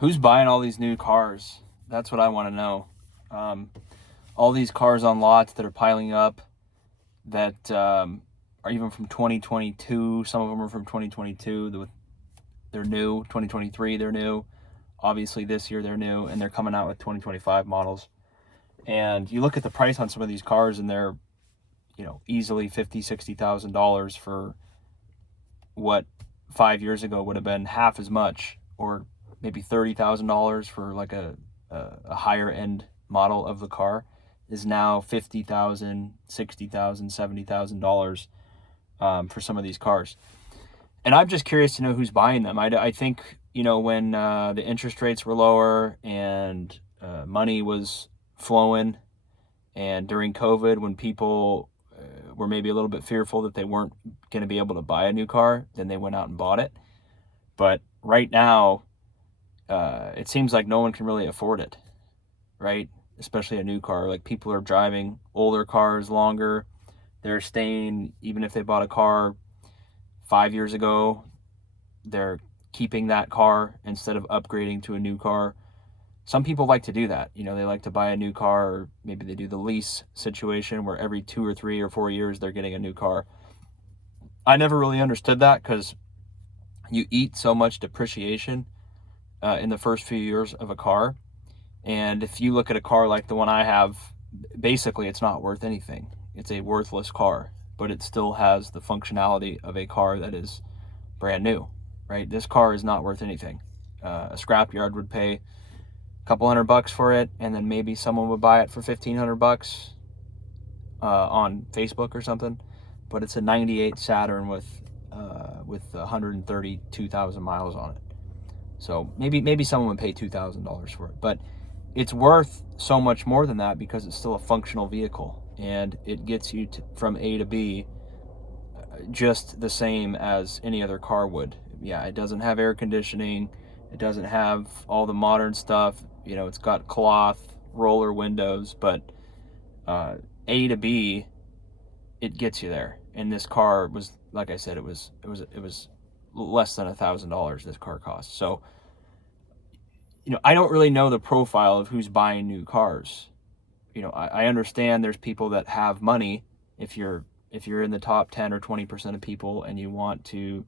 Who's buying all these new cars? That's what I want to know. All these cars on lots that are piling up that are even from 2022. Some of them are from 2022. They're new. 2023, they're new. Obviously, this year they're new, and they're coming out with 2025 models. And you look at the price on some of these cars, and they're, easily $50,000, $60,000 for what 5 years ago would have been half as much, or maybe $30,000 for like a higher end model of the car is now $50,000, $60,000, $70,000 for some of these cars. And I'm just curious to know who's buying them. I think, when the interest rates were lower and money was flowing, and during COVID, when people were maybe a little bit fearful that they weren't going to be able to buy a new car, then they went out and bought it. But right now, it seems like no one can really afford it, right? Especially a new car. Like, people are driving older cars longer. They're staying, even if they bought a car 5 years ago, they're keeping that car instead of upgrading to a new car. Some people like to do that. They like to buy a new car, or maybe they do the lease situation where every 2 or 3 or 4 years they're getting a new car. I never really understood that, because you eat so much depreciation in the first few years of a car. And if you look at a car like the one I have, basically it's not worth anything. It's a worthless car, but it still has the functionality of a car that is brand new, right? This car is not worth anything. A scrapyard would pay a couple $100 for it, and then maybe someone would buy it for $1,500 on Facebook or something. But it's a 98 Saturn with 132,000 miles on it. So maybe someone would pay $2,000 for it, but it's worth so much more than that, because it's still a functional vehicle, and it gets you from A to B just the same as any other car would. Yeah, it doesn't have air conditioning. It doesn't have all the modern stuff. It's got cloth roller windows, but A to B, it gets you there. And this car was, like I said, it was less than $1,000 this car cost. So, I don't really know the profile of who's buying new cars. I understand there's people that have money. If you're in the top 10 or 20% of people, and you want to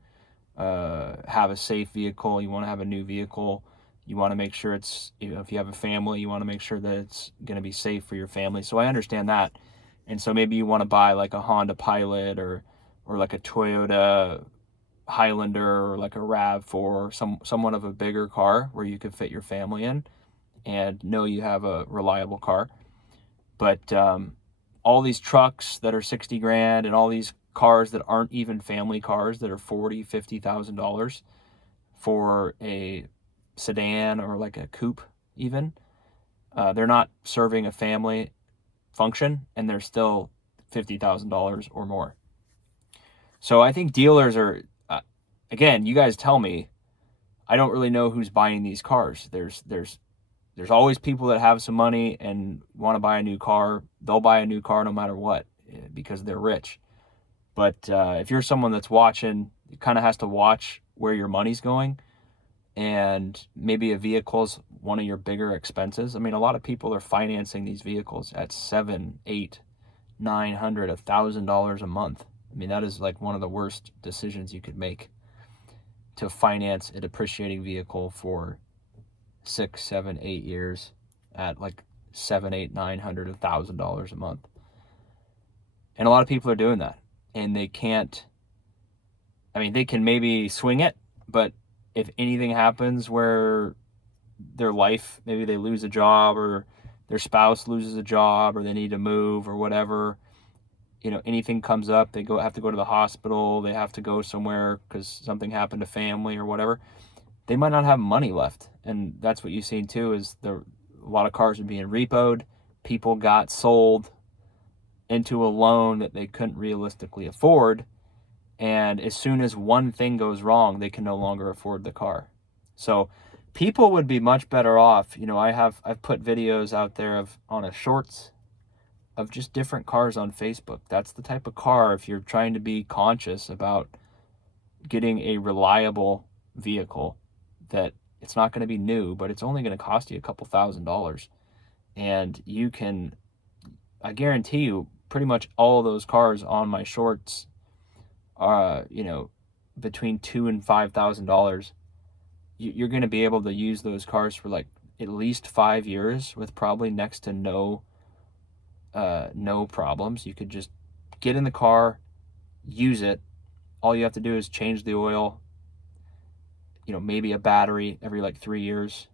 have a safe vehicle, you want to have a new vehicle, you want to make sure it's, if you have a family, you want to make sure that it's going to be safe for your family. So I understand that. And so maybe you want to buy like a Honda Pilot, or like a Toyota Highlander, or like a RAV4, somewhat of a bigger car where you could fit your family in and know you have a reliable car. But all these trucks that are 60 grand, and all these cars that aren't even family cars that are $40,000, $50,000 for a sedan, or like a coupe even, they're not serving a family function, and they're still $50,000 or more. So I think dealers are, again, you guys tell me, I don't really know who's buying these cars. There's always people that have some money and want to buy a new car. They'll buy a new car no matter what, because they're rich. But if you're someone that's watching, it kind of has to watch where your money's going. And maybe a vehicle's one of your bigger expenses. I mean, a lot of people are financing these vehicles at $700, $800, $900, $1,000 a month. I mean, that is like one of the worst decisions you could make, to finance a depreciating vehicle for 6, 7, 8 years at like $700, $800, $900, $1,000 a month. And a lot of people are doing that, and they can't. I mean, they can maybe swing it, but if anything happens where their life, maybe they lose a job, or their spouse loses a job, or they need to move, or whatever, anything comes up, they have to go to the hospital, they have to go somewhere because something happened to family or whatever, they might not have money left. And that's what you've seen too, is a lot of cars are being repoed. People got sold into a loan that they couldn't realistically afford, and as soon as one thing goes wrong, they can no longer afford the car. So people would be much better off. I've put videos out there on a shorts of just different cars on Facebook. That's the type of car, if you're trying to be conscious about getting a reliable vehicle that It's not going to be new, but it's only going to cost you a couple $1,000s. And you can, I guarantee you, pretty much all those cars on my shorts are, between $2,000 and $5,000. You're going to be able to use those cars for like at least 5 years with probably next to no problems. You could just get in the car, use it. All you have to do is change the oil, maybe a battery every like 3 years.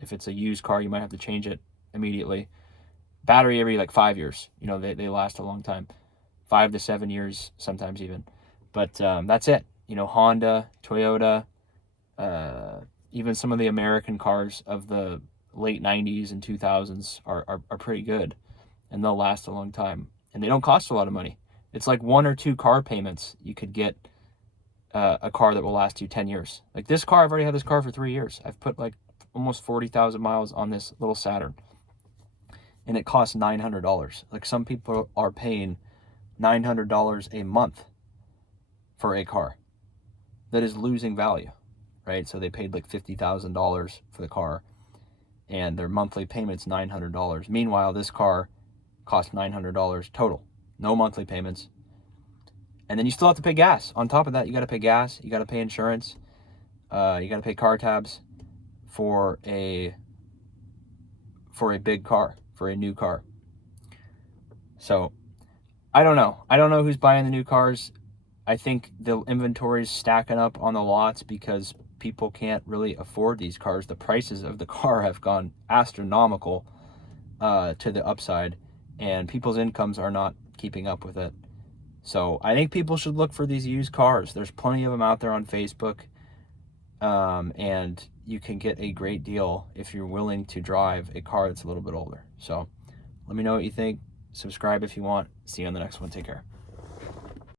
If it's a used car, you might have to change it immediately. Battery every like 5 years. They last a long time, 5 to 7 years sometimes even. But that's it. Honda, Toyota, even some of the American cars of the late 90s and 2000s are pretty good, and they'll last a long time, and they don't cost a lot of money. It's like 1 or 2 car payments. You could get a car that will last you 10 years. Like this car, I've already had this car for 3 years. I've put like almost 40,000 miles on this little Saturn, and it costs $900. Like some people are paying $900 a month for a car that is losing value, right? So they paid like $50,000 for the car, and their monthly payment's $900. Meanwhile, this car costs $900 total, no monthly payments. And then you still have to pay gas. On top of that, you got to pay gas, you got to pay insurance, you got to pay car tabs for a big car, for a new car. So I don't know who's buying the new cars. I think the inventory is stacking up on the lots because people can't really afford these cars. The prices of the car have gone astronomical to the upside, and people's incomes are not keeping up with it. So I think people should look for these used cars. There's plenty of them out there on Facebook, and you can get a great deal if you're willing to drive a car that's a little bit older. So let me know what you think. Subscribe if you want. See you on the next one. Take care.